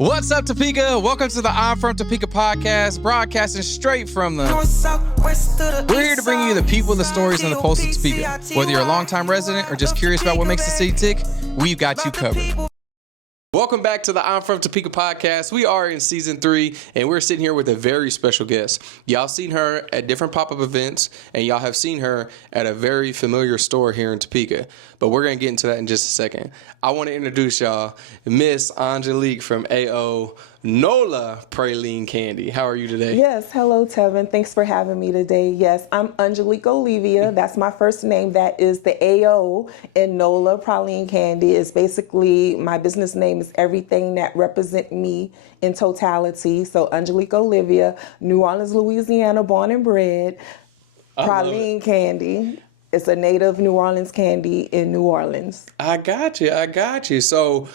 What's up, Topeka? Welcome to the I'm from Topeka podcast, broadcasting straight from the... We're here to bring you the people, the stories, and the pulse of Topeka. Whether you're a longtime resident or just curious about what makes the city tick, we've got you covered. Welcome back to the I'm from Topeka podcast. We are in season 3, and we're sitting here with a very special guest. Y'all seen her at different pop-up events, and y'all have seen her at a very familiar store here in Topeka. But we're going to get into that in just a second. I want to introduce y'all Miss Angelique from AO Nola Praline Candy. How are you today? Yes, hello Tevin. Thanks for having me today. Yes, I'm Angelique Olivia. That's my first name. That is the AO in Nola Praline Candy. Is basically my business name is everything that represent me in totality. So Angelique Olivia, New Orleans, Louisiana, born and bred. Praline Candy. It's a native New Orleans candy in New Orleans. I got you. So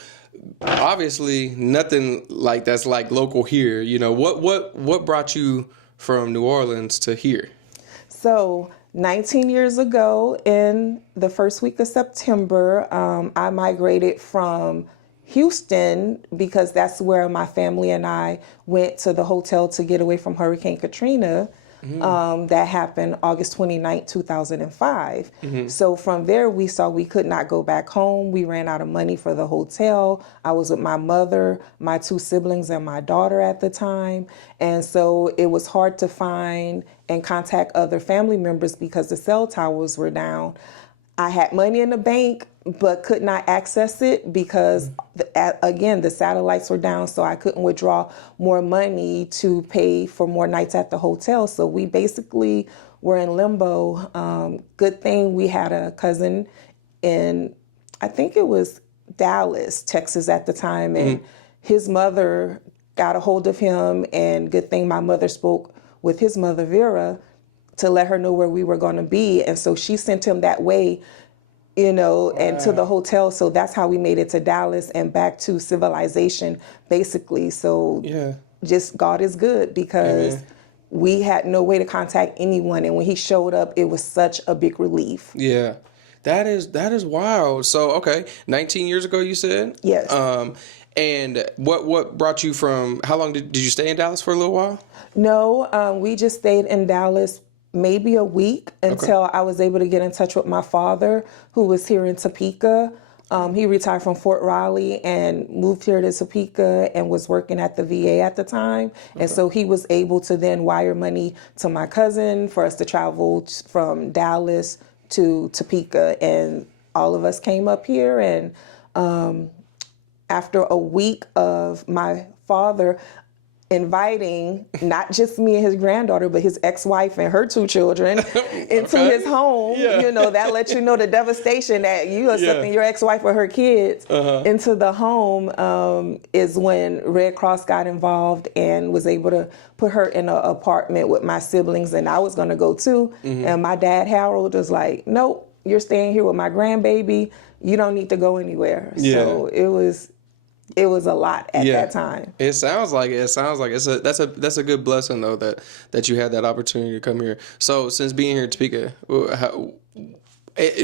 obviously nothing like that's like local here. You know, what brought you from New Orleans to here? So 19 years ago, in the first week of September, I migrated from Houston because that's where my family and I went to the hotel to get away from Hurricane Katrina. That happened August 29th, 2005. So from there, we saw we could not go back home. We ran out of money for the hotel. I was with my mother, my 2 siblings, and my daughter at the time. And so it was hard to find and contact other family members because the cell towers were down. I had money in the bank, but could not access it because, again, the satellites were down, so I couldn't withdraw more money to pay for more nights at the hotel. So we basically were in limbo. Good thing we had a cousin in, I think it was Dallas, Texas at the time, and his mother got a hold of him, and good thing my mother spoke with his mother, Vera, to let her know where we were going to be. And so she sent him that way, you know, and to the hotel. So that's how we made it to Dallas and back to civilization, basically. So just God is good because we had no way to contact anyone. And when he showed up, it was such a big relief. Yeah, that is wild. So, okay, 19 years ago, you said? Yes. And what brought you from, how long did you stay in Dallas for a little while? No, we just stayed in Dallas maybe a week until I was able to get in touch with my father, who was here in Topeka. He retired from Fort Riley and moved here to Topeka and was working at the VA at the time. And so he was able to then wire money to my cousin for us to travel from Dallas to Topeka. And all of us came up here. And after a week of my father inviting not just me and his granddaughter, but his ex-wife and her 2 children into his home, you know, that lets you know the devastation that you accepting your ex-wife or her kids into the home is when Red Cross got involved and was able to put her in an apartment with my siblings, and I was going to go too. And my dad, Harold, was like, nope, you're staying here with my grandbaby. You don't need to go anywhere. So it was a lot at that time. It sounds like that's a good blessing though that you had that opportunity to come here. So since being here in Topeka,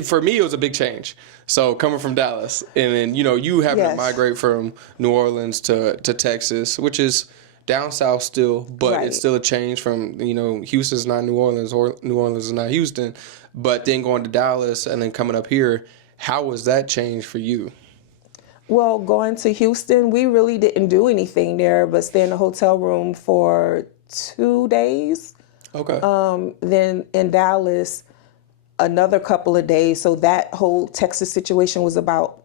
for me it was a big change. So coming from Dallas and then you having to migrate from New Orleans to Texas, which is down south still, but it's still a change from Houston's not New Orleans or New Orleans is not Houston. But then going to Dallas and then coming up here, how was that change for you? Well, going to Houston, we really didn't do anything there, but stay in a hotel room for 2 days. Okay. Then in Dallas, another couple of days. So that whole Texas situation was about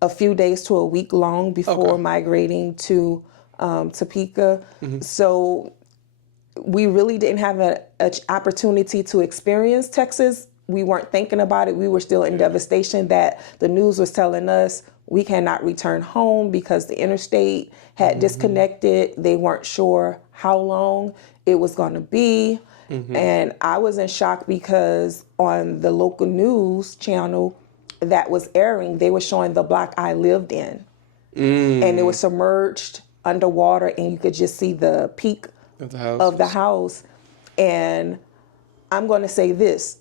a few days to a week long before migrating to Topeka. So we really didn't have an opportunity to experience Texas. We weren't thinking about it. We were still in devastation that the news was telling us we cannot return home because the interstate had disconnected. They weren't sure how long it was going to be. And I was in shock because on the local news channel that was airing, they were showing the block I lived in. And it was submerged underwater, and you could just see the peak of the house. And I'm going to say this.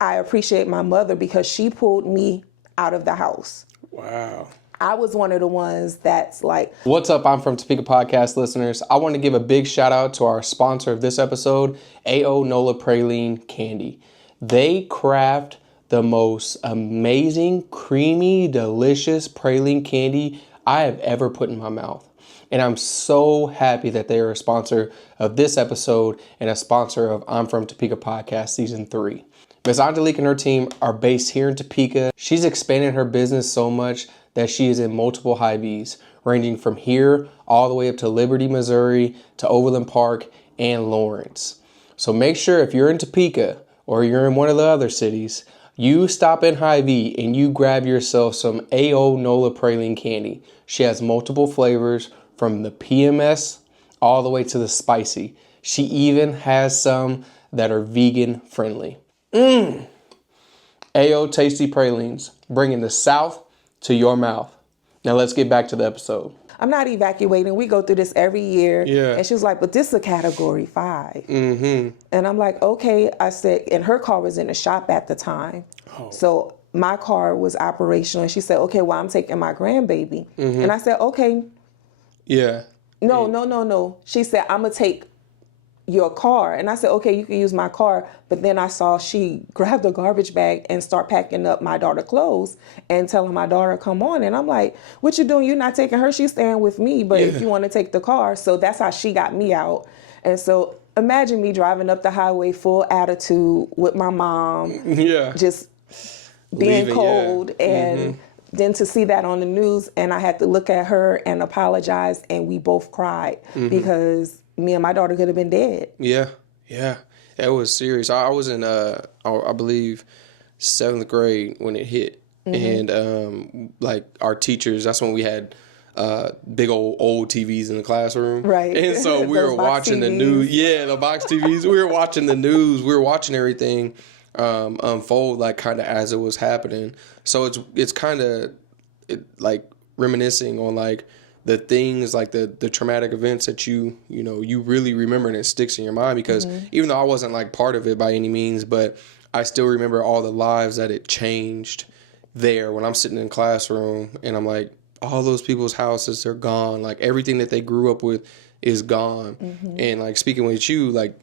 I appreciate my mother because she pulled me out of the house. Wow. I was one of the ones that's like... What's up? I'm from Topeka podcast listeners. I want to give a big shout out to our sponsor of this episode, AO Nola Praline Candy. They craft the most amazing, creamy, delicious praline candy I have ever put in my mouth. And I'm so happy that they are a sponsor of this episode and a sponsor of I'm from Topeka podcast season 3. Ms. Angelique and her team are based here in Topeka. She's expanded her business so much that she is in multiple Hy-Vees, ranging from here all the way up to Liberty, Missouri, to Overland Park and Lawrence. So make sure if you're in Topeka or you're in one of the other cities, you stop in Hy-Vee and you grab yourself some AO Nola Praline Candy. She has multiple flavors from the PMS all the way to the spicy. She even has some that are vegan friendly. AO Tasty Pralines, bringing the South to your mouth. Now let's get back to the episode. I'm not evacuating. We go through this every year. Yeah. And she was like, but this is a category 5. And I'm like, okay. I said, and her car was in the shop at the time. So my car was operational. And she said, okay, well, I'm taking my grandbaby. And I said, okay. Yeah. No. She said, I'm going to take your car. And I said, okay, you can use my car. But then I saw she grabbed a garbage bag and start packing up my daughter's clothes and telling my daughter, come on. And I'm like, what you doing? You're not taking her. She's staying with me. But if you want to take the car. So that's how she got me out. And so imagine me driving up the highway full attitude with my mom. Yeah. Just being cold. And then to see that on the news, and I had to look at her and apologize. And we both cried because me and my daughter could have been dead. Yeah. It was serious. I was in, I believe, 7th grade when it hit. And, like, our teachers, that's when we had big old TVs in the classroom. Right. And so we were watching the news. Yeah, the box TVs. We were watching the news. We were watching everything unfold, like, kind of as it was happening. So it's kind of, like, reminiscing on, like, the things, like the traumatic events that you really remember, and it sticks in your mind because even though I wasn't like part of it by any means, but I still remember all the lives that it changed there when I'm sitting in classroom and I'm like, all those people's houses, they're gone. Like everything that they grew up with is gone. And like speaking with you, like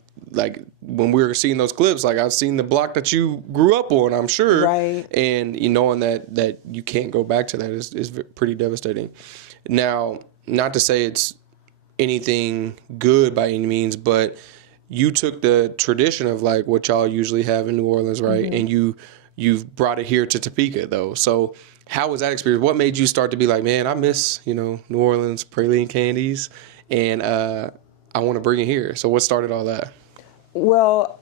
when we were seeing those clips, like I've seen the block that you grew up on, I'm sure. Right. And knowing that you can't go back to that is pretty devastating. Now, not to say it's anything good by any means, but you took the tradition of like what y'all usually have in New Orleans, right? And you've brought it here to Topeka though. So how was that experience? What made you start to be like, man, I miss, New Orleans praline candies and I want to bring it here. So what started all that? Well,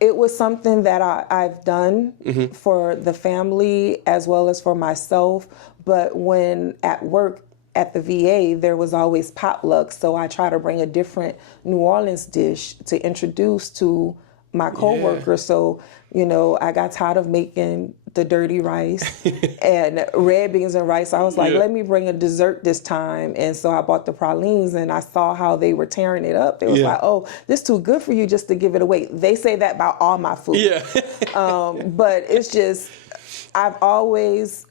it was something that I've done for the family as well as for myself. But when at work at the VA, there was always potluck. So I try to bring a different New Orleans dish to introduce to my coworkers. So, I got tired of making the dirty rice and red beans and rice. I was like, let me bring a dessert this time. And so I bought the pralines and I saw how they were tearing it up. They was like, oh, this is too good for you just to give it away. They say that about all my food. But it's just, I've always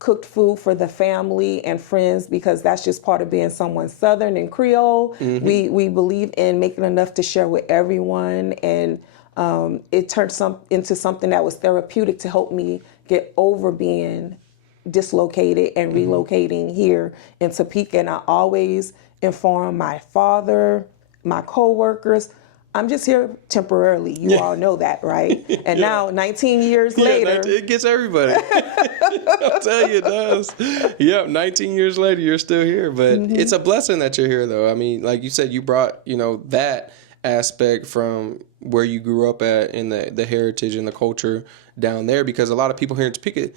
cooked food for the family and friends because that's just part of being someone Southern and Creole. We believe in making enough to share with everyone. And it turned into something that was therapeutic to help me get over being dislocated and relocating here in Topeka. And I always inform my father, my coworkers, I'm just here temporarily. You all know that, right? And now, 19 years later. It gets everybody. I'll tell you, it does. Yep, 19 years later, you're still here. But it's a blessing that you're here, though. I mean, like you said, you brought, that aspect from where you grew up at and the heritage and the culture down there. Because a lot of people here in Topeka,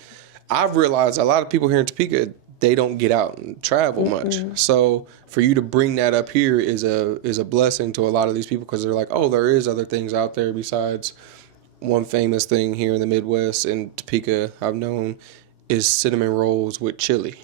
I've realized a lot of people here in Topeka, they don't get out and travel much. So for you to bring that up here is a blessing to a lot of these people because they're like, oh, there is other things out there besides one famous thing here in the Midwest in Topeka I've known is cinnamon rolls with chili.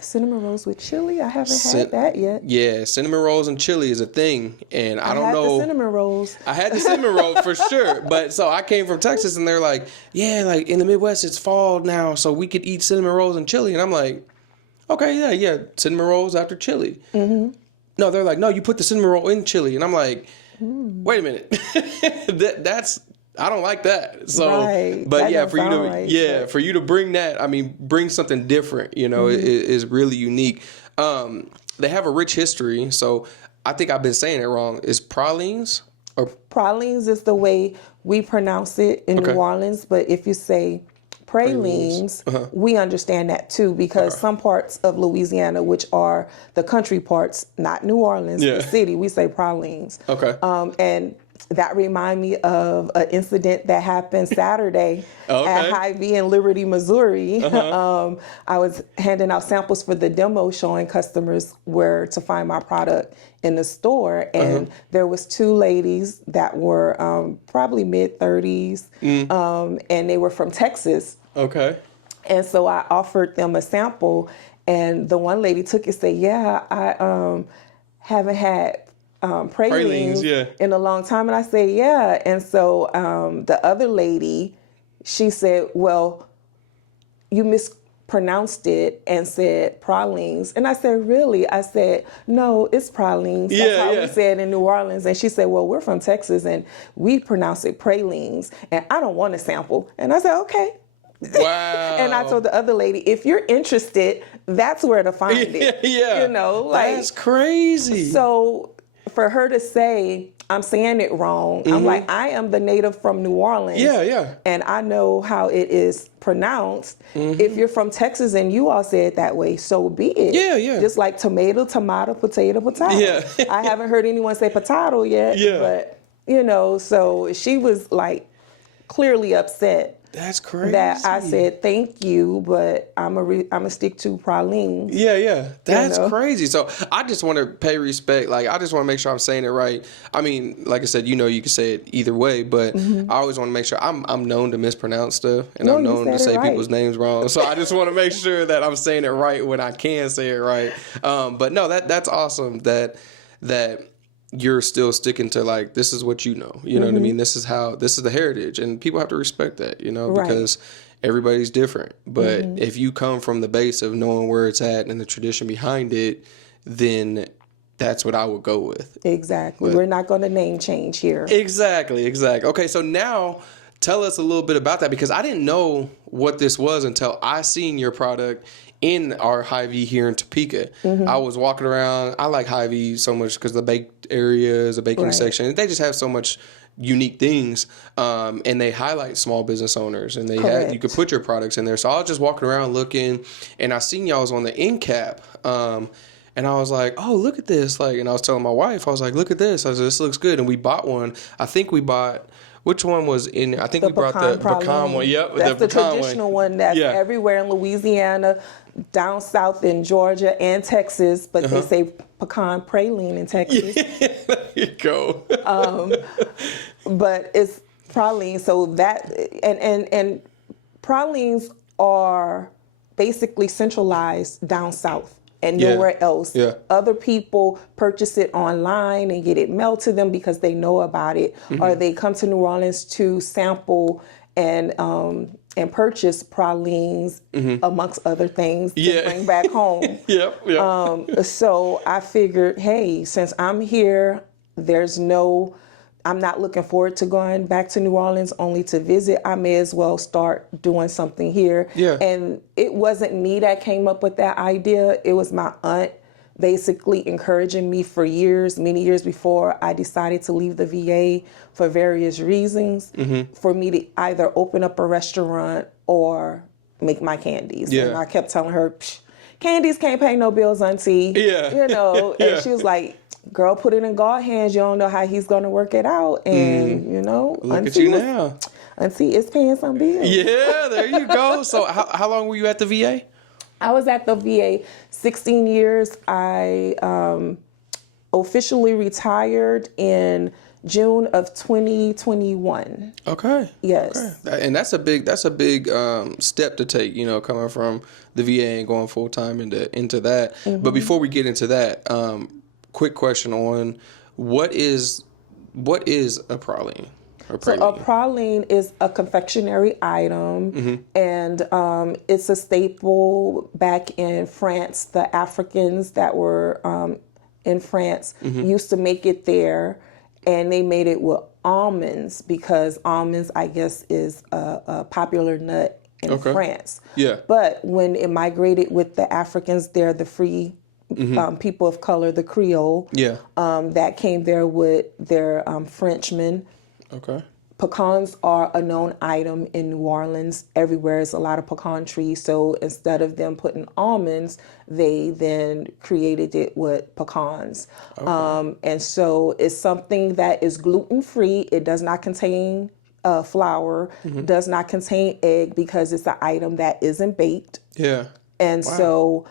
Cinnamon rolls with chili? I haven't had that yet. Yeah, cinnamon rolls and chili is a thing. And I don't know. I had the cinnamon rolls. I had the cinnamon roll for sure. But so I came from Texas and they're like, yeah, like in the Midwest, it's fall now. So we could eat cinnamon rolls and chili. And I'm like, Okay, yeah. Cinnamon rolls after chili. Mm-hmm. No, they're like, no, you put the cinnamon roll in chili. And I'm like, wait a minute. That's... I don't like that. So, right. but that yeah, for you to, right, for you to bring that, I mean, bring something different, you know, is really unique. They have a rich history. So I think I've been saying it wrong. Is pralines or pralines is the way we pronounce it in New Orleans. But if you say pralines, we understand that too, because some parts of Louisiana, which are the country parts, not New Orleans, the city, we say pralines. Okay. And that remind me of an incident that happened Saturday at Hy-Vee in Liberty, Missouri. I was handing out samples for the demo, showing customers where to find my product in the store. And there was two ladies that were probably mid-30s, and they were from Texas. Okay. And so I offered them a sample, and the one lady took it and said, yeah, I haven't had pralines in a long time. And I say, yeah. And so the other lady, she said, well, you mispronounced it and said pralines. And I said, really? I said, no, it's pralines. That's how we say it in New Orleans. And she said, well, we're from Texas and we pronounce it pralines. And I don't want a sample. And I said, okay. Wow. And I told the other lady, if you're interested, that's where to find it. You know, like, that's crazy. So for her to say, I'm saying it wrong, I'm like, I am the native from New Orleans. And I know how it is pronounced. If you're from Texas and you all say it that way, so be it. Just like tomato, potato. I haven't heard anyone say potato yet. But, you know, so she was like clearly upset. That's crazy. That I said, thank you, but I'm a stick to pralines. That's crazy. So I just want to pay respect. Like, I just want to make sure I'm saying it right. I mean, like I said, you know, you can say it either way, but I always want to make sure I'm known to mispronounce stuff, and I'm known to say people's names wrong. So I just want to make sure that I'm saying it right when I can say it right. But no, that's awesome that you're still sticking to, like, this is what you know what I mean? This is the heritage, and people have to respect that, you know, because everybody's different. But if you come from the base of knowing where it's at and the tradition behind it, then that's what I would go with. Exactly. We're not going to name change here. Exactly. Okay. So now tell us a little bit about that, because I didn't know what this was until I seen your product in our Hy-Vee here in Topeka. I was walking around. I like Hy-Vee so much because the baked areas, the baking section, they just have so much unique things, and they highlight small business owners, and you could put your products in there. So I was just walking around looking, and I seen y'all was on the end cap, and I was like, oh, look at this. Like, and I was telling my wife, I was like, look at this. I said, this looks good. And we bought one. I think we bought... Which one was in? I think we brought the pecan one. Yep, that's the traditional one that's everywhere in Louisiana, down south in Georgia and Texas, but they say pecan praline in Texas. There you go. But it's praline. So that and pralines are basically centralized down south and nowhere else. Other people purchase it online and get it mailed to them because they know about it, or they come to New Orleans to sample and purchase pralines amongst other things to bring back home. So I figured, hey, since I'm here, I'm not looking forward to going back to New Orleans only to visit. I may as well start doing something here. And it wasn't me that came up with that idea. It was my aunt basically encouraging me for years, many years before I decided to leave the VA for various reasons, for me to either open up a restaurant or make my candies. And I kept telling her, candies can't pay no bills, auntie. You know, and she was like, girl, put it in God's hands. You don't know how he's going to work it out. And, you know, look at you now. Auntie is paying some bills. Yeah, there you go. So how long were you at the VA? I was at the VA 16 years. I officially retired in June of 2021. Okay. Yes. Okay. And that's a big step to take, you know, coming from the VA and going full time into that. But before we get into that, quick question on what is a praline? or So praline? a praline is a confectionery item, and it's a staple back in France. The Africans that were in France used to make it there, and they made it with almonds because almonds, I guess, is a popular nut in France. Yeah. But when it migrated with the Africans, they're the free people of color, the Creole. Yeah. That came there with their Frenchmen. Okay. Pecans are a known item in New Orleans. Everywhere is a lot of pecan trees. So instead of them putting almonds, they then created it with pecans. And so it's something that is gluten-free. It does not contain flour, does not contain egg because it's an item that isn't baked. Yeah. And so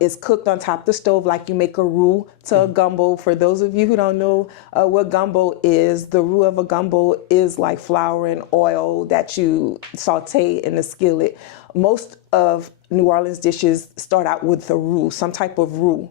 it's cooked on top of the stove like you make a roux to a gumbo. For those of you who don't know what gumbo is, the roux of a gumbo is like flour and oil that you saute in the skillet. Most of New Orleans dishes start out with the roux, some type of roux.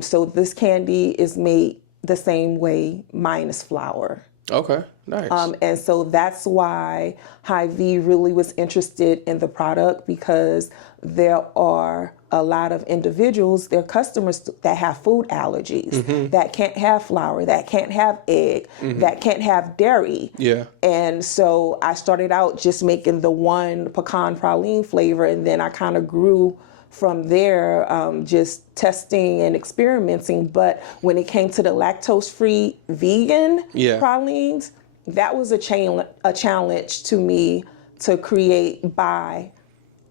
So this candy is made the same way, minus flour. Okay. Nice. And so that's why Hy-Vee really was interested in the product, because there are a lot of individuals, their customers that have food allergies, that can't have flour, that can't have egg, that can't have dairy. Yeah. And so I started out just making the one pecan praline flavor, and then I kind of grew from there, just testing and experimenting. But when it came to the lactose-free vegan pralines, that was a challenge to me to create by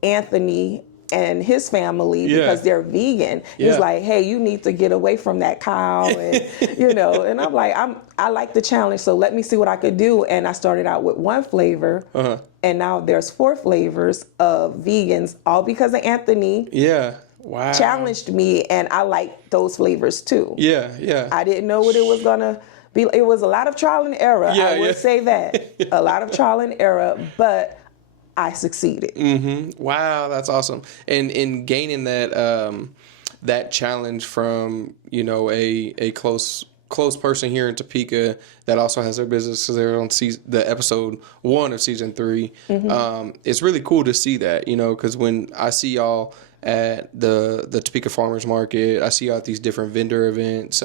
Anthony and his family because they're vegan. He's like, hey, you need to get away from that cow, and and I'm like, I like the challenge, so let me see what I could do. And I started out with one flavor, and now there's 4 flavors of vegans, all because of Anthony. Yeah. Wow. Challenged me, and I like those flavors too. Yeah. Yeah. I didn't know what it was gonna be. It was a lot of trial and error. I would say that. A lot of trial and error, but I succeeded. Wow, that's awesome. And in gaining that that challenge from a close person here in Topeka that also has their business, because they're on the episode 1 of season 3. It's really cool to see that, because when I see y'all at the Topeka Farmers Market, I see y'all at these different vendor events,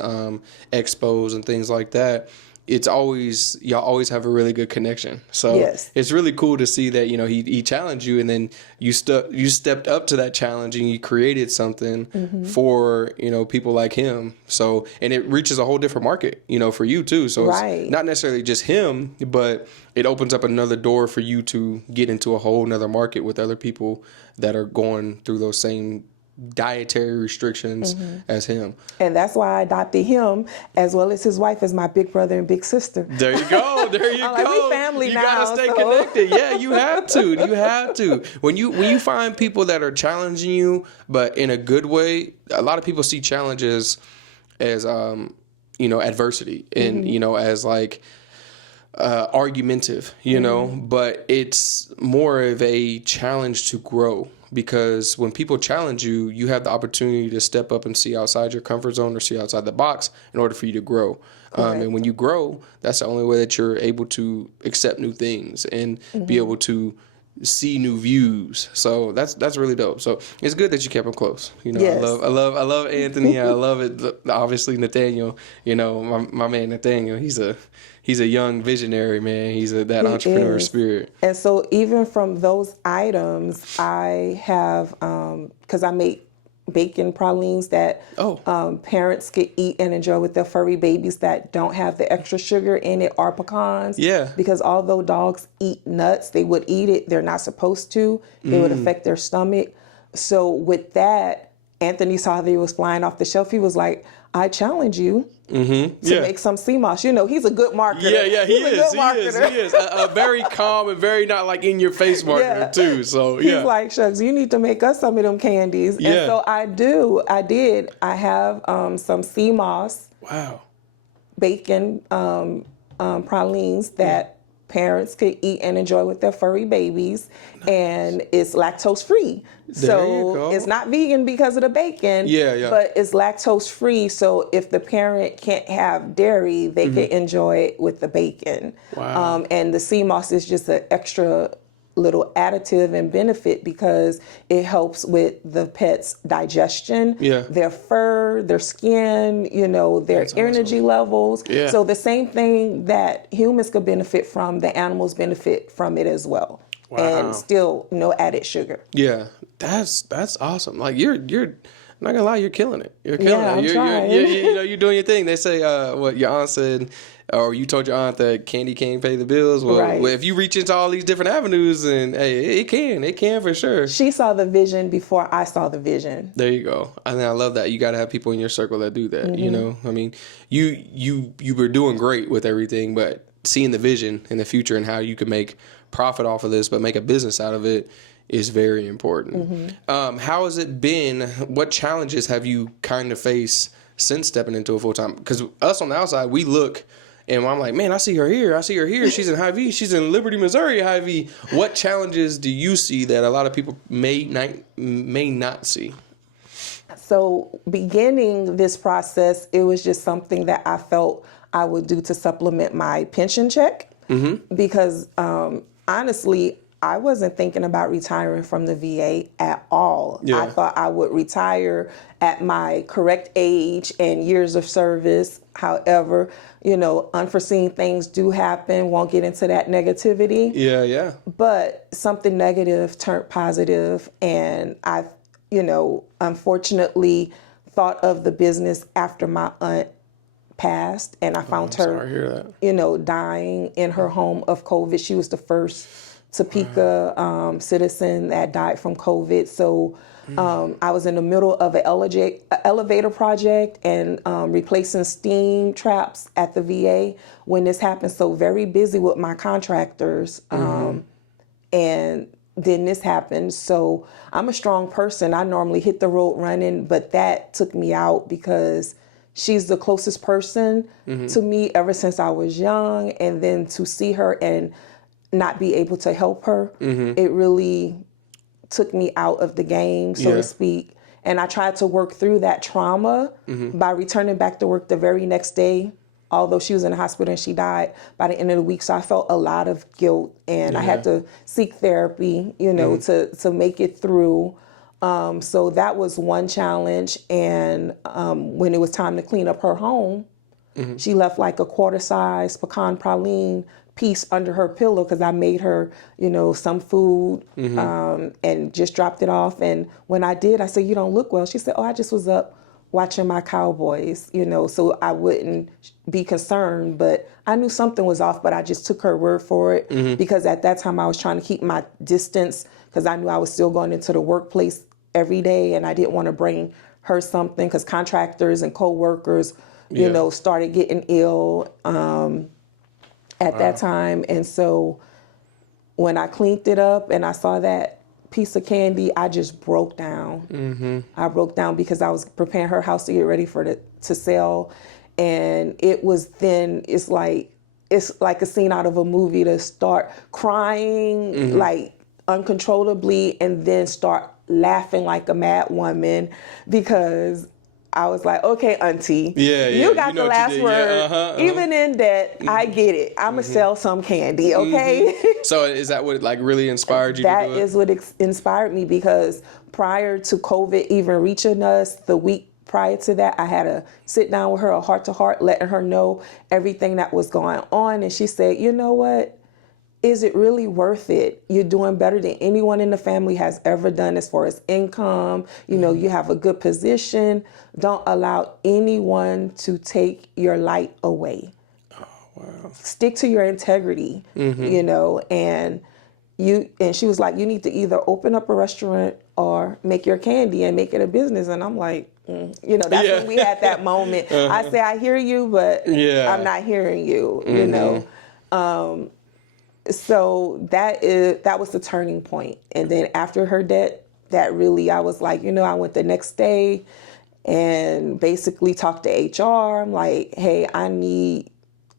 expos and things like that. It's always, y'all always have a really good connection. So it's really cool to see that, he challenged you, and then you stepped up to that challenge and you created something for, people like him. So, and it reaches a whole different market, for you too. So it's not necessarily just him, but it opens up another door for you to get into a whole nother market with other people that are going through those same dietary restrictions as him. And that's why I adopted him, as well as his wife, as my big brother and big sister. There you go. There you go. Like, we family now. You gotta stay connected. Yeah, you have to. You have to. When you find people that are challenging you, but in a good way, a lot of people see challenges as adversity, and as like argumentative, but it's more of a challenge to grow. Because when people challenge you, you have the opportunity to step up and see outside your comfort zone or see outside the box in order for you to grow. And when you grow, that's the only way that you're able to accept new things and be able to see new views. So that's really dope. So it's good that you kept him close. I love Anthony. I love it. Obviously Nathaniel, my man Nathaniel, he's a young visionary, man. He's that entrepreneur spirit. And so even from those items, I have, because I make bacon pralines that parents could eat and enjoy with their furry babies that don't have the extra sugar in it, or pecans. Yeah. Because although dogs eat nuts, they would eat it. They're not supposed to. It would affect their stomach. So with that, Anthony saw that he was flying off the shelf. He was like, I challenge you to make some sea moss. He's a good marketer. Yeah, he is. A very calm and very not like in your face marketer too. So he's like, shucks, you need to make us some of them candies. Yeah. And so I did. I have some sea moss. Wow. Bacon pralines that parents could eat and enjoy with their furry babies. Nice. And it's lactose free. So it's not vegan because of the bacon, but it's lactose free. So if the parent can't have dairy, they can enjoy it with the bacon. Wow. And the sea moss is just an extra little additive and benefit because it helps with the pet's digestion, their fur, their skin, you know, their energy levels. Yeah. So the same thing that humans could benefit from, the animals benefit from it as well. Wow. And still no added sugar. Yeah, that's awesome. Like you're I'm not gonna lie, you're killing it. You're killing it. I'm trying. You know, you're doing your thing. They say what your aunt said, or you told your aunt that candy can't pay the bills. Well, if you reach into all these different avenues, and hey, it can for sure. She saw the vision before I saw the vision. There you go. I love that. You got to have people in your circle that do that. You know, I mean, you were doing great with everything, but seeing the vision in the future and how you can make profit off of this, but make a business out of it is very important. How has it been? What challenges have you kind of faced since stepping into a full-time? Because us on the outside, we look and I'm like, man, I see her here. She's in Hy-Vee. She's in Liberty, Missouri, Hy-Vee. What challenges do you see that a lot of people may not see? So beginning this process, it was just something that I felt I would do to supplement my pension check. Because honestly, I wasn't thinking about retiring from the VA at all. Yeah. I thought I would retire at my correct age and years of service. However, you know, unforeseen things do happen. Won't get into that negativity. Yeah. But something negative turned positive, and I, you know, unfortunately thought of the business after my aunt passed, and I found her, you know, dying in her home of COVID. She was the first Topeka citizen that died from COVID. So I was in the middle of an elevator project and replacing steam traps at the VA when this happened. So very busy with my contractors. And then this happened. So I'm a strong person. I normally hit the road running, but that took me out because she's the closest person to me ever since I was young. And then to see her and not be able to help her, it really took me out of the game, so to speak. And I tried to work through that trauma by returning back to work the very next day, although she was in the hospital and she died by the end of the week. So I felt a lot of guilt, and I had to seek therapy, you know, to make it through. So that was one challenge. And when it was time to clean up her home, she left like a quarter-size pecan praline piece under her pillow because I made her, you know, some food and just dropped it off. And when I did, I said, "You don't look well." She said, "Oh, I just was up watching my Cowboys," you know, so I wouldn't be concerned. But I knew something was off, but I just took her word for it because at that time I was trying to keep my distance because I knew I was still going into the workplace every day, and I didn't want to bring her something because contractors and co-workers, you know, started getting ill at that time. And so when I cleaned it up and I saw that piece of candy, I just broke down. I broke down because I was preparing her house to get ready for to sell. And it was then, it's like a scene out of a movie to start crying like uncontrollably and then start laughing like a mad woman because I was like, "Okay, auntie, you got the last word. Even in that, I get it. I'm going to sell some candy, okay?" So is that what like really inspired you to do it? That is what inspired me because prior to COVID even reaching us, the week prior to that, I had to sit down with her, a heart-to-heart, letting her know everything that was going on. And she said, "You know what? Is it really worth it? You're doing better than anyone in the family has ever done as far as income. You know, you have a good position. Don't allow anyone to take your light away. Oh, wow. Stick to your integrity, you know, and she was like, you need to either open up a restaurant or make your candy and make it a business." And I'm like, you know, that's when we had that moment. I say, I hear you, but I'm not hearing you, you know. So that was the turning point. And then after her death, that really, I was like, you know, I went the next day and basically talked to HR. I'm like, "Hey, I need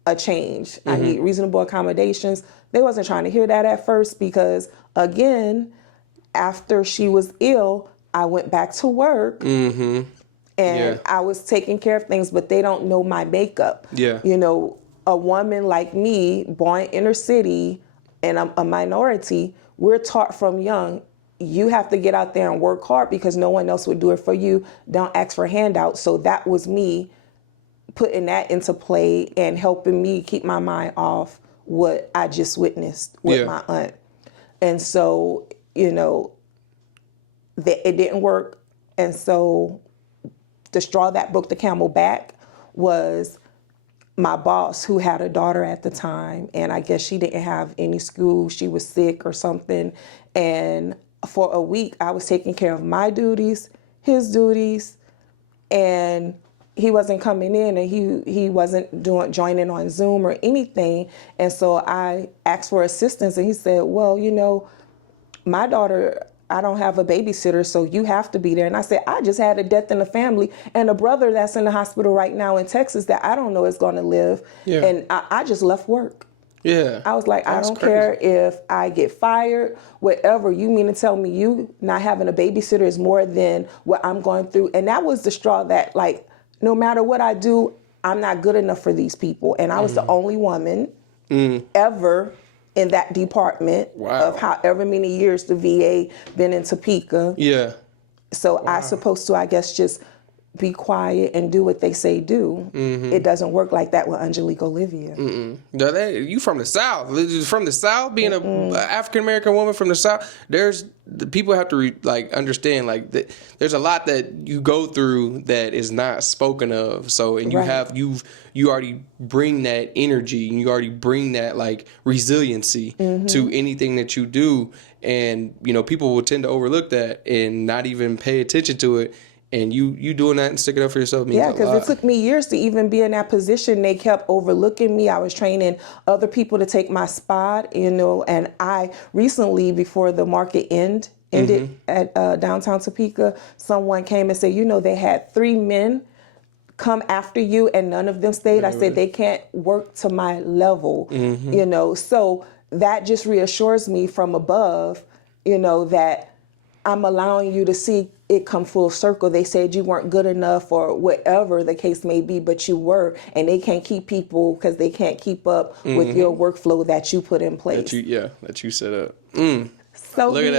a change. I need reasonable accommodations. They wasn't trying to hear that at first because, again, after she was ill, I went back to work. And I was taking care of things, but they don't know my makeup. Yeah. You know, a woman like me, born inner city, and I'm a minority, we're taught from young, you have to get out there and work hard because no one else would do it for you. Don't ask for handouts. So that was me putting that into play and helping me keep my mind off what I just witnessed with my aunt. And so, you know, it didn't work. And so the straw that broke the camel back was my boss, who had a daughter at the time, and I guess she didn't have any school. She was sick or something. And for a week, I was taking care of my duties, his duties, and he wasn't coming in, and he wasn't joining on Zoom or anything. And so I asked for assistance, and he said, well, you know, my daughter, I don't have a babysitter, so you have to be there. And I said, I just had a death in the family and a brother that's in the hospital right now in Texas that I don't know is going to live. Yeah. And I just left work. Yeah. I was like, I don't care if I get fired, whatever. You mean to tell me you not having a babysitter is more than what I'm going through? And that was the straw that, like, no matter what I do, I'm not good enough for these people. And I was the only woman ever in that department of however many years the VA been in Topeka. Yeah. So I supposed to, I guess, just be quiet and do what they say do. It doesn't work like that with Angelique Olivia. You from the South. From the South, being an African-American woman from the South, the people have to understand, like, there's a lot that you go through that is not spoken of. So, and you already bring that energy, and you already bring that, like, resiliency to anything that you do. And, you know, people will tend to overlook that and not even pay attention to it. And you doing that and sticking up for yourself means a lot. Yeah, because it took me years to even be in that position. They kept overlooking me. I was training other people to take my spot, you know. And I recently, before the market ended at downtown Topeka, someone came and said, you know, they had 3 men come after you and none of them stayed. I said, they can't work to my level, you know. So that just reassures me from above, you know, that I'm allowing you to see it come full circle. They said you weren't good enough or whatever the case may be, but you were, and they can't keep people because they can't keep up with your workflow that you put in place. That you set up. So look at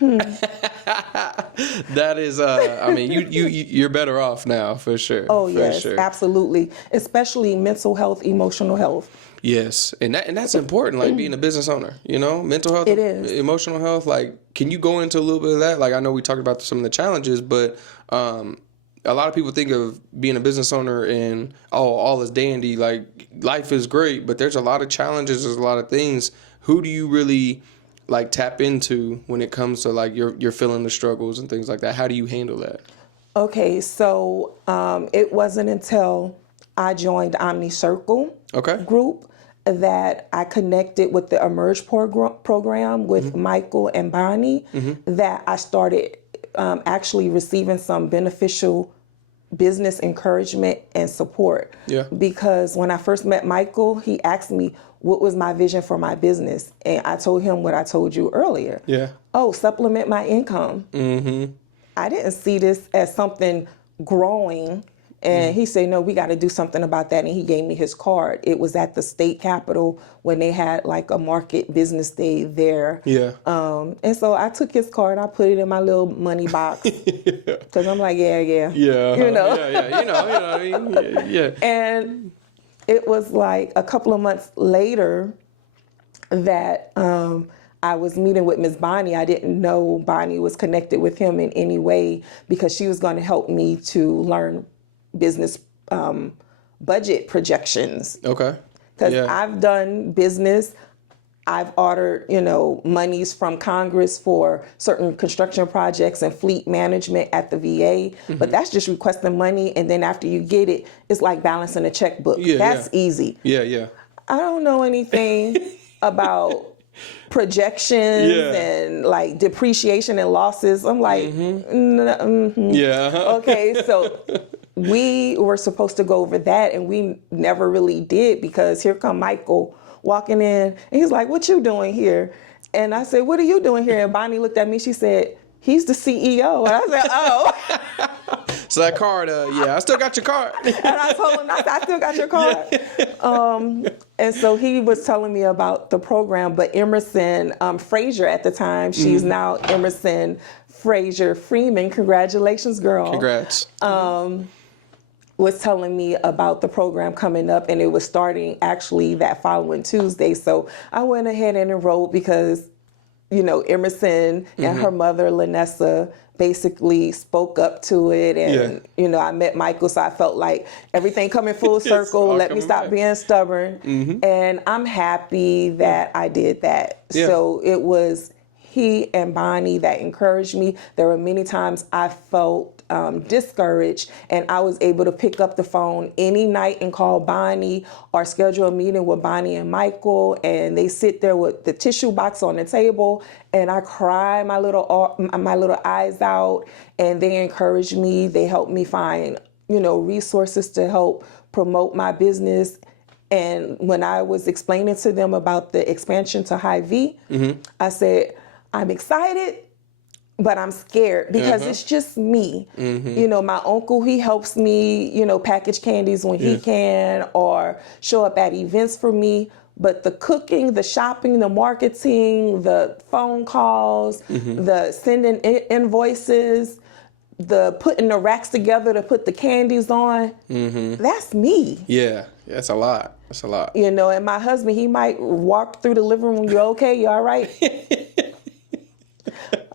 that. That is, I mean, you're better off now for sure. Oh yes, absolutely. Especially mental health, emotional health. Yes, and that's important, like being a business owner, you know, mental health, it is. Emotional health. Like, can you go into a little bit of that? Like, I know we talked about some of the challenges, but a lot of people think of being a business owner and, all is dandy, like life is great, but there's a lot of challenges, there's a lot of things. Who do you really like tap into when it comes to like you're feeling the struggles and things like that? How do you handle that? Okay, so it wasn't until I joined Omni Circle group that I connected with the Emerge program with Michael and Bonnie, that I started actually receiving some beneficial business encouragement and support. Yeah. Because when I first met Michael, he asked me what was my vision for my business. And I told him what I told you earlier. Yeah. Oh, supplement my income. I didn't see this as something growing. And he said, no, we got to do something about that. And he gave me his card. It was at the state capitol when they had like a market business day there. Yeah. And so I took his card. I put it in my little money box. Because I'm like, yeah. You know? You know what I mean? Yeah. And it was like a couple of months later that I was meeting with Miss Bonnie. I didn't know Bonnie was connected with him in any way because she was going to help me to learn business budget projections. Okay. Because I've done business. I've ordered, monies from Congress for certain construction projects and fleet management at the VA. But that's just requesting money. And then after you get it, it's like balancing a checkbook. That's easy. Yeah. I don't know anything about projections and like depreciation and losses. I'm like, okay, so we were supposed to go over that and we never really did because here come Michael walking in, and he's like, "What you doing here?" And I said, "What are you doing here?" And Bonnie looked at me. She said, "He's the CEO." And I said, "Oh." So that card, I still got your card. And I told him, I still got your card. Yeah. And so he was telling me about the program, but Emerson Frazier at the time, she's now Emerson Frazier Freeman. Congratulations, girl. Congrats. Was telling me about the program coming up, and it was starting actually that following Tuesday. So I went ahead and enrolled because, Emerson and her mother, Lanessa, basically spoke up to it. And, I met Michael, so I felt like everything coming full circle. Let me stop being stubborn. And I'm happy that I did that. Yeah. So it was he and Bonnie that encouraged me. There were many times I felt discouraged, and I was able to pick up the phone any night and call Bonnie or schedule a meeting with Bonnie and Michael, and they sit there with the tissue box on the table, and I cry my little eyes out, and they encourage me. They help me find resources to help promote my business. And when I was explaining to them about the expansion to Hy-Vee, I said, I'm excited, but I'm scared because it's just me. My uncle, he helps me, package candies when he can or show up at events for me. But the cooking, the shopping, the marketing, the phone calls, the sending invoices, the putting the racks together to put the candies on, that's me. Yeah, that's a lot. That's a lot. And my husband, he might walk through the living room, you okay? You all right?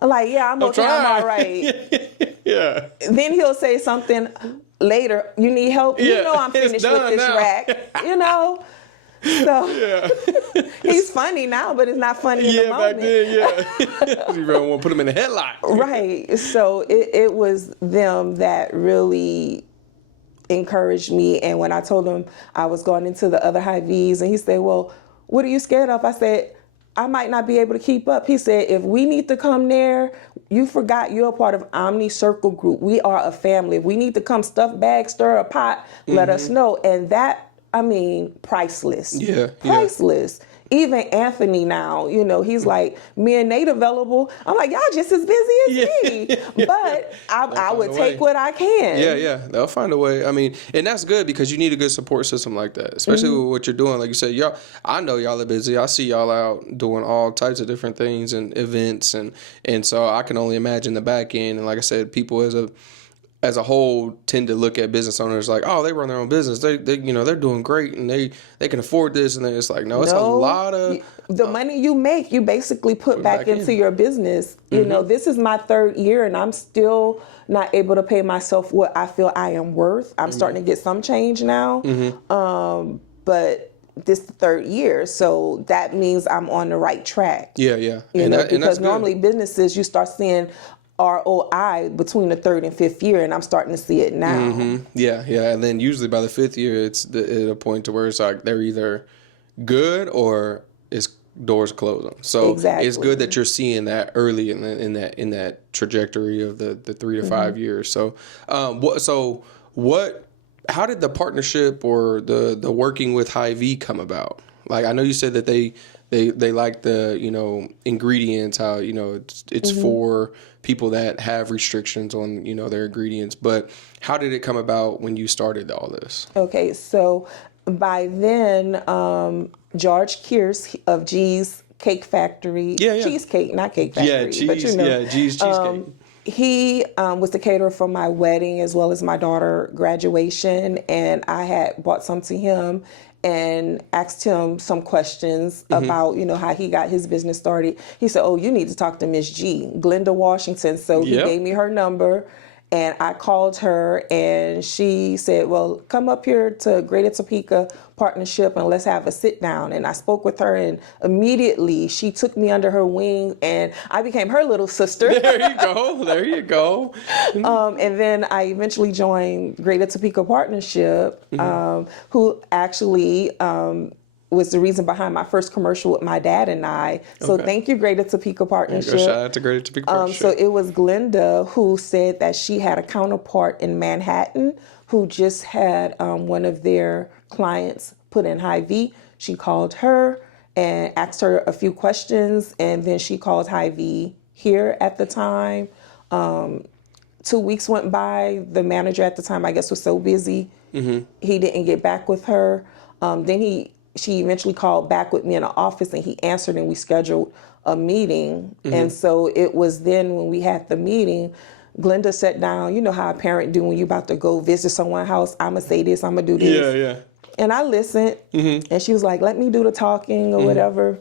I'm like, yeah, I'm okay, I'm all right. Yeah. Then he'll say something later, you need help? I'm finished with this now. Rack. So he's funny now, but it's not funny in the moment. Back then, you really want to put him in a headlock. Right. So it was them that really encouraged me. And when I told him I was going into the other Hy-Vees, and he said, well, what are you scared of? I said, I might not be able to keep up. He said, if we need to come there, you forgot you're a part of Omni Circle Group. We are a family. If we need to come stuff bag, stir a pot, let us know. And that, priceless. Yeah. Priceless. Even Anthony now, he's like, me and Nate available. I'm like, y'all just as busy as me. But I would take what I can. Yeah. They'll find a way. And that's good because you need a good support system like that, especially with what you're doing. Like you said, I know y'all are busy. I see y'all out doing all types of different things and events. And so I can only imagine the back end. And like I said, people as a whole tend to look at business owners like, oh, they run their own business. They're doing great and they can afford this. And then it's like, no, it's a lot of the money you make, you basically put back into your business. This is my third year and I'm still not able to pay myself what I feel I am worth. I'm starting to get some change now. But this is the third year. So that means I'm on the right track. Yeah. Because normally businesses, you start seeing ROI between the third and fifth year, and I'm starting to see it now. Yeah, and then usually by the fifth year, it's at a point to where it's like they're either good or it's doors closing. So it's good that you're seeing that early in that trajectory of the 3 to 5 years. So, how did the partnership or the working with Hy-Vee come about? Like I know you said that they like the ingredients, how it's for people that have restrictions on their ingredients, but how did it come about when you started all this? Okay, so by then George Kearse of G's Cake Factory, Cheesecake, not Cake Factory, but G's Cheesecake. He was the caterer for my wedding as well as my daughter's graduation, and I had bought some to him and asked him some questions about, how he got his business started. He said, oh, you need to talk to Miss G, Glenda Washington. So he gave me her number, and I called her, and she said, well, come up here to Greater Topeka Partnership and let's have a sit down. And I spoke with her, and immediately she took me under her wing, and I became her little sister. There you go. And then I eventually joined Greater Topeka Partnership, who actually was the reason behind my first commercial with my dad and I. So thank you, Greater Topeka Partnership. Shout out to Greater Topeka Partnership. So it was Glenda who said that she had a counterpart in Manhattan who just had one of their clients put in Hy-Vee. She called her and asked her a few questions, and then she called Hy-Vee here at the time. 2 weeks went by. The manager at the time, I guess, was so busy, he didn't get back with her. She eventually called back with me in the office, and he answered, and we scheduled a meeting. And so it was then when we had the meeting, Glenda sat down. You know how a parent do when you about to go visit someone's house. I'm going to say this, I'm going to do this. Yeah. And I listened, and she was like, let me do the talking or whatever.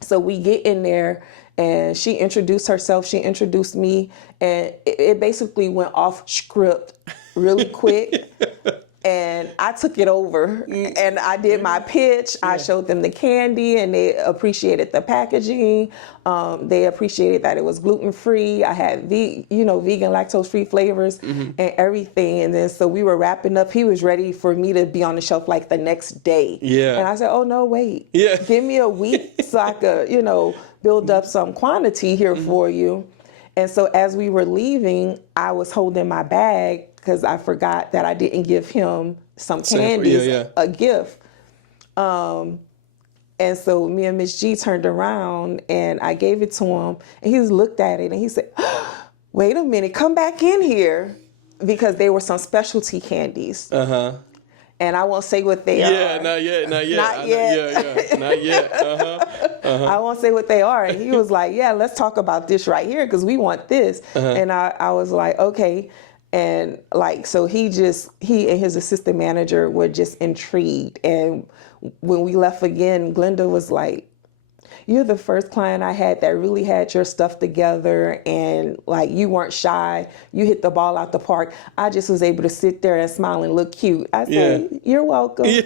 So we get in there, and she introduced herself. She introduced me, and it basically went off script really quick. And I took it over, and I did my pitch. I showed them the candy, and they appreciated the packaging. They appreciated that it was gluten-free. I had vegan, lactose-free flavors and everything. And then so we were wrapping up. He was ready for me to be on the shelf like the next day. Yeah. And I said, oh, no, wait. Yeah. Give me a week so I could, build up some quantity here for you. And so as we were leaving, I was holding my bag because I forgot that I didn't give him some candies, a gift. And so me and Miss G turned around, and I gave it to him, and he looked at it, and he said, wait a minute, come back in here, because they were some specialty candies. And I won't say what they are. Yeah, not yet. Not yet. Yeah, not yet. I won't say what they are. And he was like, yeah, let's talk about this right here, because we want this. And I was like, okay. And so he and his assistant manager were just intrigued. And when we left again, Glenda was like, you're the first client I had that really had your stuff together, and you weren't shy. You hit the ball out the park. I just was able to sit there and smile and look cute. I said, you're welcome. Yeah.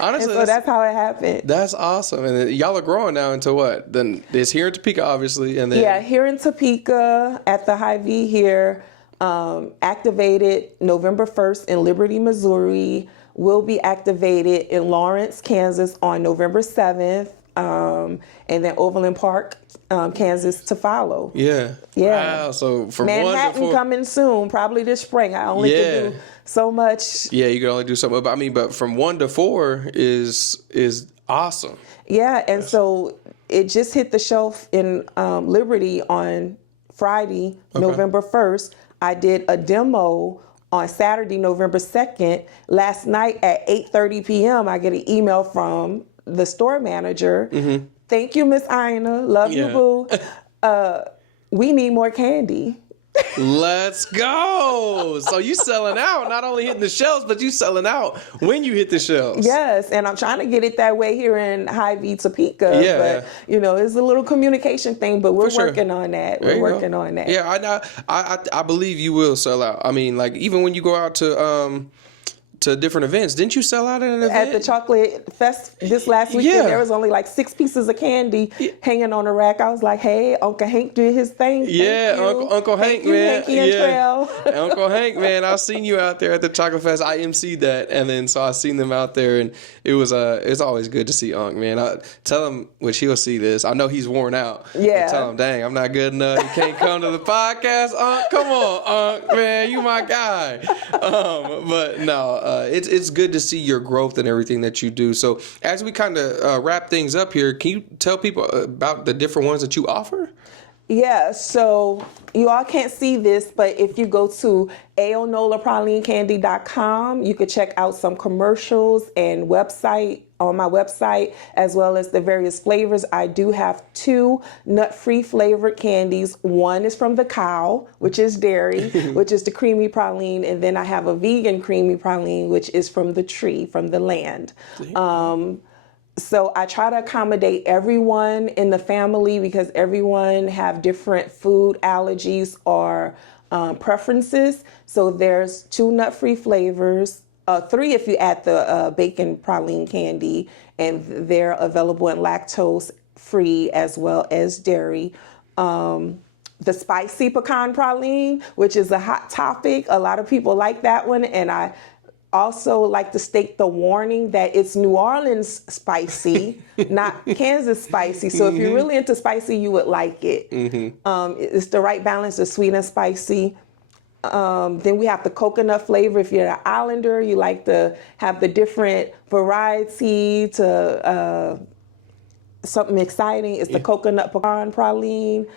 Honestly, and so that's how it happened. That's awesome. And y'all are growing now into what? Then it's here in Topeka, obviously. And then here in Topeka at the Hy-Vee here, activated November 1st in Liberty, Missouri. Will be activated in Lawrence, Kansas on November 7th, and then Overland Park, Kansas to follow. Yeah. Wow. So from Manhattan 1 to 4 coming soon, probably this spring. I only can do so much. Yeah, you can only do so much. But from 1 to 4 is awesome. Yeah, and so it just hit the shelf in Liberty on Friday, November 1st. I did a demo on Saturday, November 2nd. Last night at 8:30 p.m., I get an email from the store manager. Thank you, Miss Ina. Love you, boo. We need more candy. Let's go. So you selling out, not only hitting the shelves, but you selling out when you hit the shelves. Yes, and I'm trying to get it that way here in Hy-Vee, Topeka. Yeah. But, it's a little communication thing, but we're working on that. We're working on that. Yeah, I believe you will sell out. Even when you go out to different events, didn't you sell out at an event? At the Chocolate Fest this last weekend, there was only 6 pieces of candy hanging on the rack. I was like, hey, Uncle Hank did his thing. Uncle Hank, man. Hanky and Trail. Uncle Hank, man. I seen you out there at the Chocolate Fest. I emceed that, and then so I seen them out there, and it was it's always good to see Unc, man. I tell him, which he'll see this. I know he's worn out. Yeah. I tell him, dang, I'm not good enough. You can't come to the podcast, Unc. Come on, Unc, man. You my guy. But no. It's good to see your growth and everything that you do. So as we kind of wrap things up here, can you tell people about the different ones that you offer? Yeah, so you all can't see this, but if you go to AO Nola Praline Candy.com, you could check out some commercials and on my website, as well as the various flavors. I do have 2 nut-free flavored candies. One is from the cow, which is dairy, which is the creamy praline, and then I have a vegan creamy praline, which is from the tree, from the land. So I try to accommodate everyone in the family because everyone have different food allergies or preferences. So there's 2 nut-free flavors, 3 if you add the bacon praline candy, and they're available in lactose-free as well as dairy. The spicy pecan praline, which is a hot topic. A lot of people like that one, and I also like to state the warning that it's New Orleans spicy, not Kansas spicy. So if you're really into spicy, you would like it. It's the right balance of sweet and spicy. Then we have the coconut flavor. If you're an islander, you like to have the different variety to something exciting. It's the coconut pecan praline.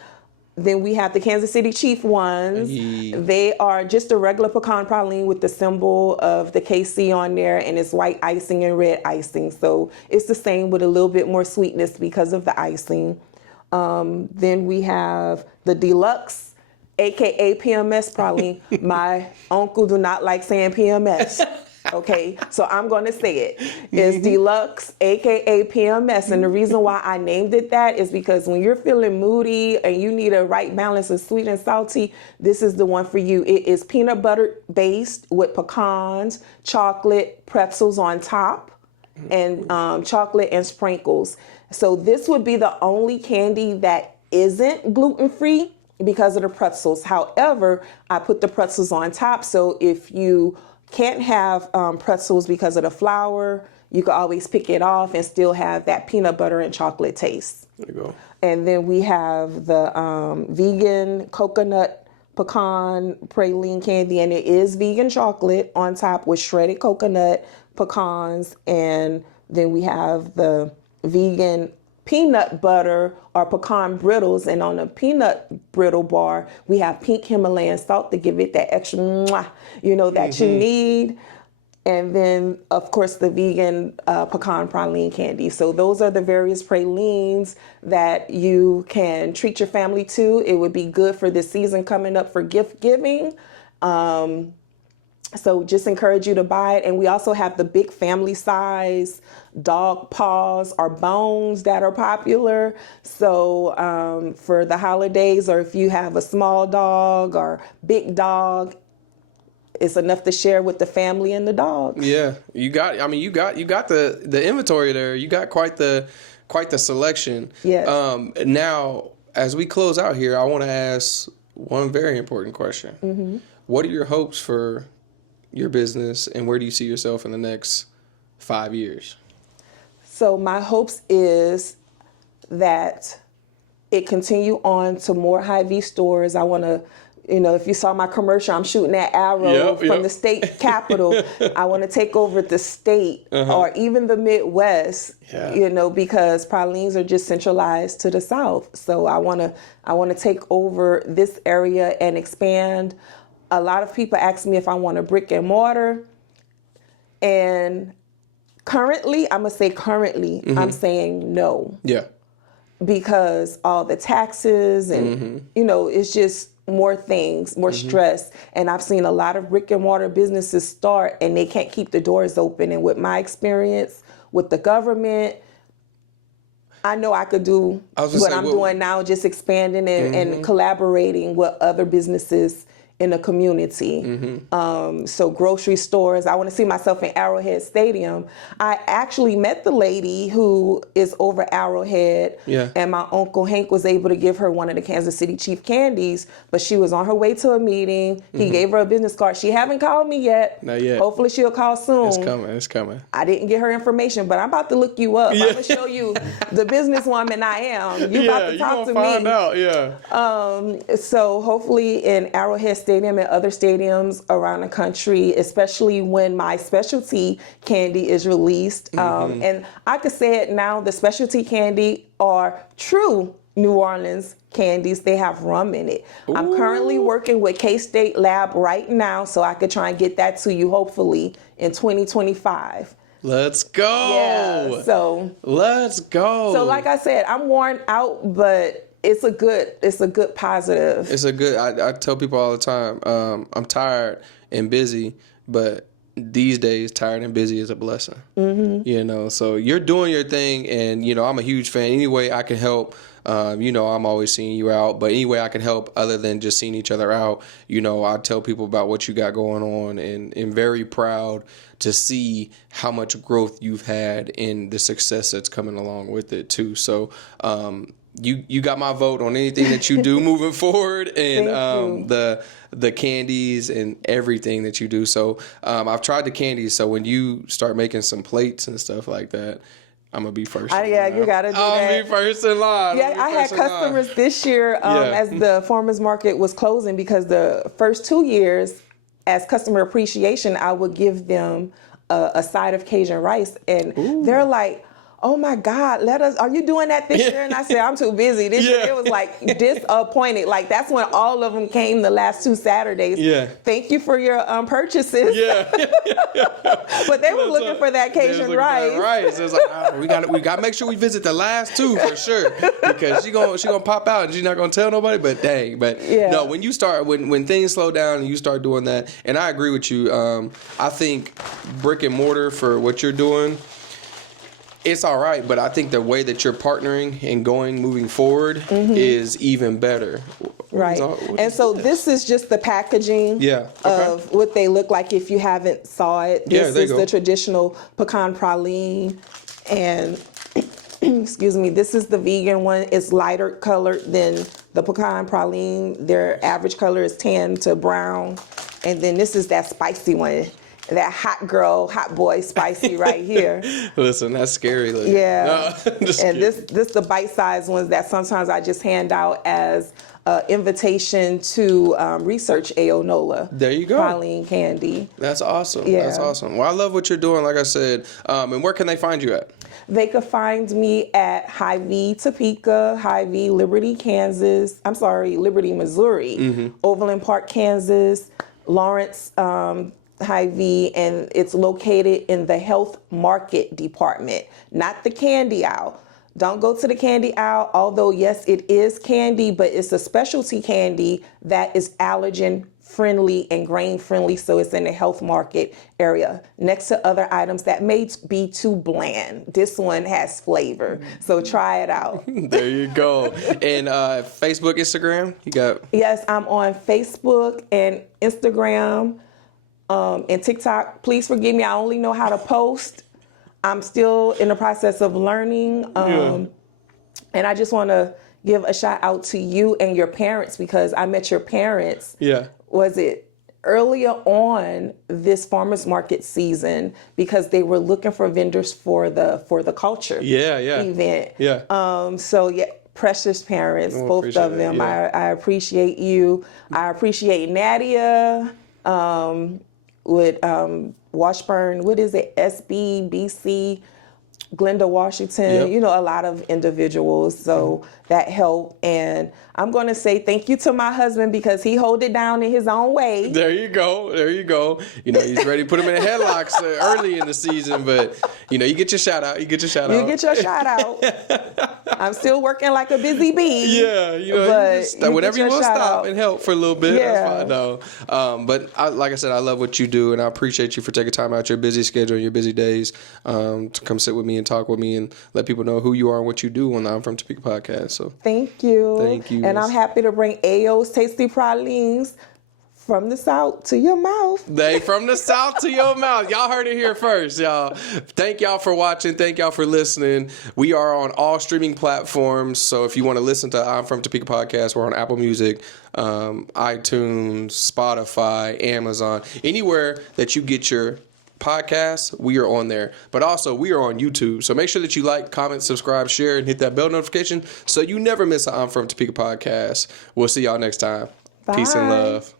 Then we have the Kansas City Chief ones. They are just a regular pecan praline with the symbol of the KC on there, and it's white icing and red icing. So it's the same with a little bit more sweetness because of the icing. Then we have the deluxe, aka PMS praline. My uncle do not like saying PMS. Okay, so I'm going to say it. It's deluxe, aka PMS, and the reason why I named it that is because when you're feeling moody and you need a right balance of sweet and salty, this is the one for you. It is peanut butter based with pecans, chocolate, pretzels on top, and chocolate and sprinkles. So this would be the only candy that isn't gluten-free because of the pretzels. However, I put the pretzels on top, so if you can't have pretzels because of the flour, you can always pick it off and still have that peanut butter and chocolate taste. There you go. And then we have the vegan coconut pecan praline candy, and it is vegan chocolate on top with shredded coconut, pecans, and then we have the vegan peanut butter or pecan brittles, and on the peanut brittle bar we have pink Himalayan salt to give it that extra mwah, that you need. And then of course the vegan pecan praline candy. So those are the various pralines that you can treat your family to. It would be good for this season coming up for gift giving. So just encourage you to buy it. And we also have the big family size dog paws or bones that are popular. So for the holidays, or if you have a small dog or big dog, it's enough to share with the family and the dogs. Yeah, you got the inventory there. You got quite the selection. Yes. Now, as we close out here, I want to ask one very important question. Mm-hmm. What are your hopes for your business, and where do you see yourself in the next 5 years? So my hopes is that it continue on to more Hy-Vee stores. I want to, if you saw my commercial, I'm shooting that arrow from the state capitol. I want to take over the state or even the Midwest, because pralines are just centralized to the South. So I want to take over this area and expand. A lot of people ask me if I want a brick and mortar, and currently, I'm I'm saying no. Yeah. Because all the taxes and, it's just more things, more stress. And I've seen a lot of brick and mortar businesses start and they can't keep the doors open. And with my experience with the government, I know I could do what I'm doing now, just expanding and collaborating with other businesses in the community. So grocery stores, I want to see myself in Arrowhead Stadium. I actually met the lady who is over Arrowhead, and my Uncle Hank was able to give her one of the Kansas City Chief candies, but she was on her way to a meeting. He gave her a business card. She haven't called me yet. Not yet. Hopefully she'll call soon. It's coming. I didn't get her information, but I'm about to look you up. I'm going to show you the businesswoman I am. You're about to talk to me. Find out, So hopefully in Arrowhead Stadium and other stadiums around the country, especially when my specialty candy is released. And I could say it now, the specialty candy are true New Orleans candies. They have rum in it. Ooh. I'm currently working with K-State Lab right now, so I could try and get that to you hopefully in 2025. Let's go. Yeah, so let's go. So like I said, I'm worn out, but it's a good positive. It's a good, I tell people all the time, I'm tired and busy, but these days, tired and busy is a blessing. So you're doing your thing, and, I'm a huge fan. Any way I can help, I'm always seeing you out, but any way I can help other than just seeing each other out, I tell people about what you got going on, and very proud to see how much growth you've had and the success that's coming along with it too. So, You got my vote on anything that you do moving forward, and the candies and everything that you do. So I've tried the candies. So when you start making some plates and stuff like that, I'm gonna be first. Yeah, you gotta do that. I'm gonna be first in line. Yeah, I had customers this year as the farmers market was closing, because the first 2 years, as customer appreciation, I would give them a side of Cajun rice, and they're like, "Oh my God, are you doing that this year?" And I said, "I'm too busy this year." It was like disappointed. Like, that's when all of them came the last 2 Saturdays. Yeah. Thank you for your purchases. Yeah. But they were looking for that Cajun rice. It was like, we got to make sure we visit the last 2 for sure, because she gonna pop out and she's not gonna tell nobody. But dang, no, when you start when things slow down and you start doing that, and I agree with you. I think brick and mortar for what you're doing, it's all right, but I think the way that you're partnering and moving forward is even better. Right. And so this is just the packaging of what they look like if you haven't saw it. This is the traditional pecan praline. And excuse me, this is the vegan one. It's lighter colored than the pecan praline. Their average color is tan to brown. And then this is that spicy one. That hot girl, hot boy spicy right here. Listen, that's scary looking. Yeah. No, and this the bite-sized ones that sometimes I just hand out as invitation to research AO Nola. There you go. Praline Candy. That's awesome. Yeah. That's awesome. Well, I love what you're doing, like I said. And where can they find you at? They could find me at Hy-Vee Topeka, Hy-Vee Liberty, Missouri, Overland Park, Kansas, Lawrence, Hy-Vee, and it's located in the health market department, not the candy aisle. Don't go to the candy aisle, although yes, it is candy, but it's a specialty candy that is allergen friendly and grain friendly, so it's in the health market area next to other items that may be too bland. This one has flavor, so try it out. There you go. And Facebook, Instagram, you got? Yes, I'm on Facebook and Instagram. And TikTok. Please forgive me, I only know how to post. I'm still in the process of learning. And I just want to give a shout out to you and your parents, because I met your parents. Yeah. Was it earlier on this farmers market season, because they were looking for vendors for the culture event. Yeah. So yeah, precious parents, both of them. Yeah. I appreciate you. I appreciate Nadia. With Washburn, what is it, SBBC, Glenda Washington, a lot of individuals, so that helped. And I'm going to say thank you to my husband, because he hold it down in his own way. There you go. He's ready to put him in the headlocks early in the season, but you get your shout out. You get your shout out. I'm still working like a busy bee. Yeah, whenever you want to stop and help for a little bit, that's fine. No, but like I said, I love what you do, and I appreciate you for taking time out your busy schedule and your busy days to come sit with me and talk with me and let people know who you are and what you do on the I'm From Topeka podcast. So thank you. And I'm happy to bring AO's Tasty Pralines from the south to your mouth. From the south to your mouth. Y'all heard it here first, y'all. Thank y'all for watching. Thank y'all for listening. We are on all streaming platforms. So if you want to listen to I'm From Topeka podcast, we're on Apple Music, iTunes, Spotify, Amazon, anywhere that you get your podcasts, we are on there. But also, we are on YouTube. So make sure that you like, comment, subscribe, share, and hit that bell notification so you never miss an I'm From Topeka podcast. We'll see y'all next time. Bye. Peace and love.